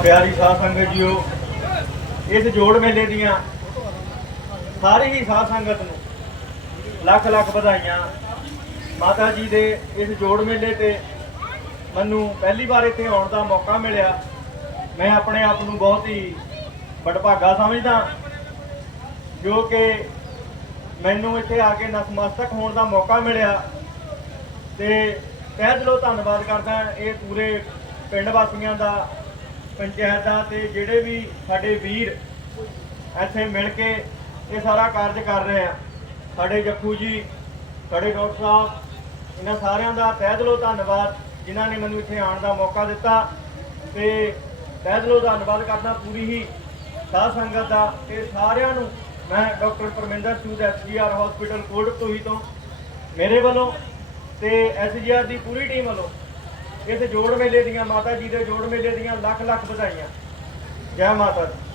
ਪਿਆਰੀ ਸਾਧ ਸੰਗਤ ਜੀਓ, ਇਸ ਜੋੜ ਮੇਲੇ ਦੀਆਂ ਸਾਰੀ ਹੀ ਸਾਧ ਸੰਗਤ ਨੂੰ ਲੱਖ ਲੱਖ ਵਧਾਈਆਂ। ਮਾਤਾ ਜੀ ਦੇ ਇਸ ਜੋੜ ਮੇਲੇ ਤੇ ਮੈਨੂੰ ਪਹਿਲੀ ਵਾਰ ਇੱਥੇ ਆਉਣ ਦਾ ਮੌਕਾ ਮਿਲਿਆ। ਮੈਂ ਆਪਣੇ ਆਪ ਨੂੰ ਬਹੁਤ ਹੀ ਬੜਭਾਗਾ ਸਮਝਦਾ ਜੋ ਕਿ ਮੈਨੂੰ ਇੱਥੇ ਆ ਕੇ ਨਤਮਸਤਕ ਹੋਣ ਦਾ ਮੌਕਾ ਮਿਲਿਆ। ਤੇ ਤਹਿ ਦਿਲੋਂ ਧੰਨਵਾਦ ਕਰਦਾ ਇਹ ਪੂਰੇ ਪਿੰਡ ਵਾਸੀਆਂ ਦਾ ਪੰਚਾਇਤਾਂ ਦਾ ਤੇ ਜਿਹੜੇ ਵੀ ਸਾਡੇ ਵੀਰ ਇੱਥੇ ਮਿਲ ਕੇ ਇਹ ਸਾਰਾ ਕਾਰਜ ਕਰ ਰਹੇ ਆ। ਸਾਡੇ ਜੱਖੂ ਜੀ, ਸਾਡੇ ਡਾਕਟਰ ਸਾਹਿਬ, ਇਹਨਾਂ ਸਾਰਿਆਂ ਦਾ ਤਹਿ ਦਿਲੋਂ ਧੰਨਵਾਦ ਜਿਨ੍ਹਾਂ ਨੇ ਮੈਨੂੰ ਇੱਥੇ ਆਉਣ ਦਾ ਮੌਕਾ ਦਿੱਤਾ ਤੇ ਤਹਿ ਦਿਲੋਂ ਧੰਨਵਾਦ ਕਰਦਾ ਪੂਰੀ ਹੀ ਸਾਧ ਸੰਗਤ ਦਾ ਤੇ ਸਾਰਿਆਂ ਨੂੰ ਮੈਂ doctor Parminder Sood SGR hospital Kotkapura ਤੋਂ ਮੇਰੇ ਵੱਲੋਂ ਤੇ ਐਸਜੀਆਰ ਦੀ ਪੂਰੀ ਟੀਮ ਵੱਲੋਂ ਇਸ ਜੋੜ ਮੇਲੇ ਦੀਆਂ, ਮਾਤਾ ਜੀ ਦੇ ਜੋੜ ਮੇਲੇ ਦੀਆਂ ਲੱਖ ਲੱਖ ਵਧਾਈਆਂ। ਜੈ ਮਾਤਾ ਦੀ।